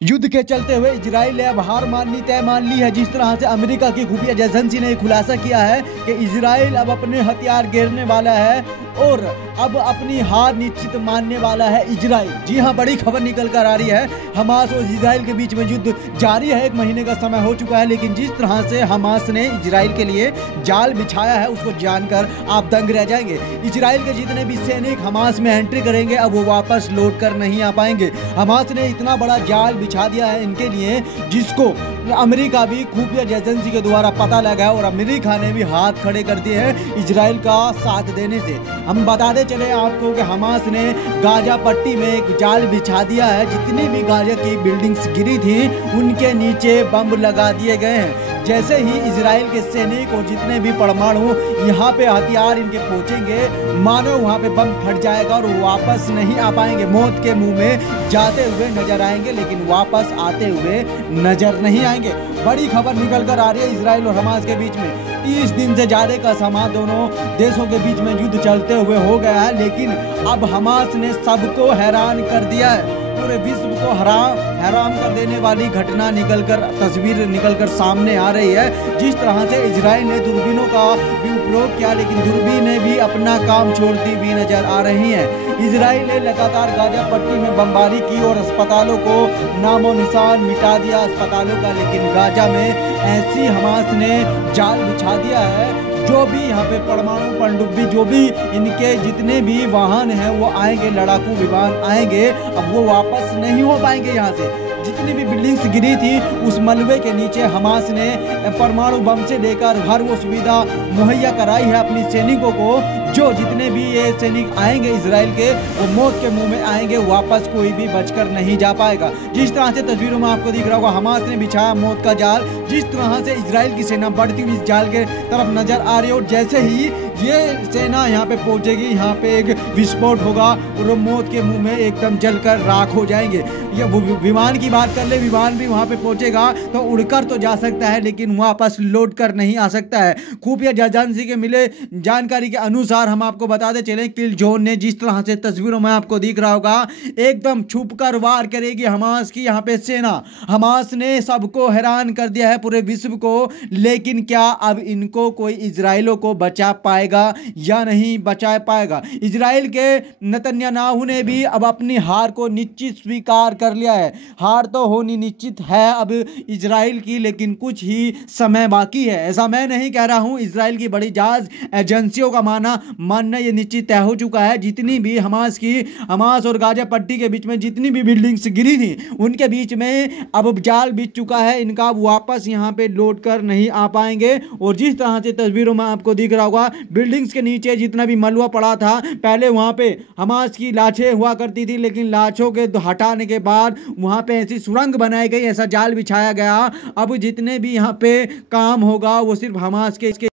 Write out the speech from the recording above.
युद्ध के चलते हुए इजराइल ने अब हार माननी तय मान ली है। जिस तरह से अमेरिका की खुफिया एजेंसी ने खुलासा किया है कि इजराइल अब अपने हथियार गिरने वाला है और अब अपनी हार निश्चित मानने वाला है इजराइल। जी हां, बड़ी खबर निकल कर आ रही है। हमास और इजराइल के बीच में युद्ध जारी है, 1 महीने का समय हो चुका है, लेकिन जिस तरह से हमास ने इजराइल के लिए जाल बिछाया है उसको जानकर आप दंग रह जाएंगे। इजराइल के जितने भी सैनिक हमास में एंट्री करेंगे अब वो वापस लौट कर नहीं आ पाएंगे। हमास ने इतना बड़ा जाल बिछा दिया है इनके लिए, जिसको अमेरिका भी खुफिया एजेंसी के द्वारा पता लगा है और अमेरिका ने भी हाथ खड़े कर दिए हैं इजराइल का साथ देने से। हम बताते चले आपको कि हमास ने गाजा पट्टी में एक जाल बिछा दिया है। जितनी भी गाजा की बिल्डिंग्स गिरी थी उनके नीचे बम लगा दिए गए हैं। जैसे ही इजराइल के सैनिक और जितने भी परमाणु यहाँ पे हथियार इनके पहुंचेंगे, मानो वहाँ पे बम फट जाएगा और वापस नहीं आ पाएंगे। मौत के मुंह में जाते हुए नजर आएंगे लेकिन वापस आते हुए नजर नहीं आएंगे। बड़ी खबर निकल कर आ रही है इजराइल और हमास के बीच में। 30 दिन से ज्यादा का समय दोनों देशों के बीच में युद्ध चलते हुए हो गया है, लेकिन अब हमास ने सबको हैरान कर दिया है। पूरे विश्व को हैरान कर देने वाली घटना तस्वीर निकलकर सामने आ रही है। जिस तरह से इजराइल ने दूरबीनों का भी उपयोग किया, लेकिन दूरबीनें भी अपना काम छोड़ती भी नजर आ रही हैं। इजराइल ने लगातार गाजा पट्टी में बमबारी की और अस्पतालों को नामो निशान मिटा दिया अस्पतालों का, लेकिन गाजा में ऐसी हमास ने जाल बिछा दिया है। जो भी यहाँ पे परमाणु पनडुब्बी, जो भी इनके जितने भी वाहन हैं वो आएंगे, लड़ाकू विमान आएंगे, अब वो वापस नहीं हो पाएंगे। यहाँ से जितनी भी बिल्डिंग्स गिरी थी उस मलबे के नीचे हमास ने परमाणु बम से लेकर हर वो सुविधा मुहैया कराई है अपने सैनिकों को। जो जितने भी ये सैनिक आएंगे इजराइल के, वो मौत के मुंह में आएंगे, वापस कोई भी बचकर नहीं जा पाएगा। जिस तरह से तस्वीरों में आपको दिख रहा होगा, हमास ने बिछाया मौत का जाल। जिस तरह से इजराइल की सेना बढ़ती हुई इस जाल के तरफ नजर आ रही है और जैसे ही ये सेना यहाँ पे पहुंचेगी, यहाँ पे एक विस्फोट होगा और मौत के मुंह में एकदम जलकर राख हो जाएंगे। ये विमान की बात कर ले, विमान भी वहाँ पे पहुंचेगा तो उड़कर तो जा सकता है लेकिन वापस लौट कर नहीं आ सकता है। खुफिया एजेंसी के मिले जानकारी के अनुसार हम आपको बताते चले, किल जोन ने जिस तरह से तस्वीरों में आपको दिख रहा होगा, एकदम छुप कर वार करेगी हमास की यहाँ पे सेना। हमास ने सबको हैरान कर दिया है, पूरे विश्व को, लेकिन क्या अब इनको कोई इजराइलों को बचा पाएगा या नहीं बचा पाएगा? इजराइल के नेतन्याहू ने भी अब अपनी हार को निश्चित स्वीकार कर लिया है। हार तो होनी निश्चित है अब इजराइल की, लेकिन कुछ ही समय बाकी है। ऐसा मैं नहीं कह रहा हूं, इजराइल की बड़ी जांच एजेंसियों का मानना ये निश्चित तय हो चुका है। जितनी भी हमास और गाजा पट्टी के बीच में जितनी भी बिल्डिंग्स गिरी थी उनके बीच में अब जाल बिछ चुका है इनका, वापस यहाँ पे लौट कर नहीं आ पाएंगे। और जिस तरह से तस्वीरों में आपको दिख रहा होगा, बिल्डिंग्स के नीचे जितना भी मलबा पड़ा था, पहले वहाँ पे हमास की लाशें हुआ करती थी, लेकिन लाशों के हटाने के बाद वहाँ पे ऐसी सुरंग बनाई गई, ऐसा जाल बिछाया गया। अब जितने भी यहाँ पे काम होगा वो सिर्फ हमास के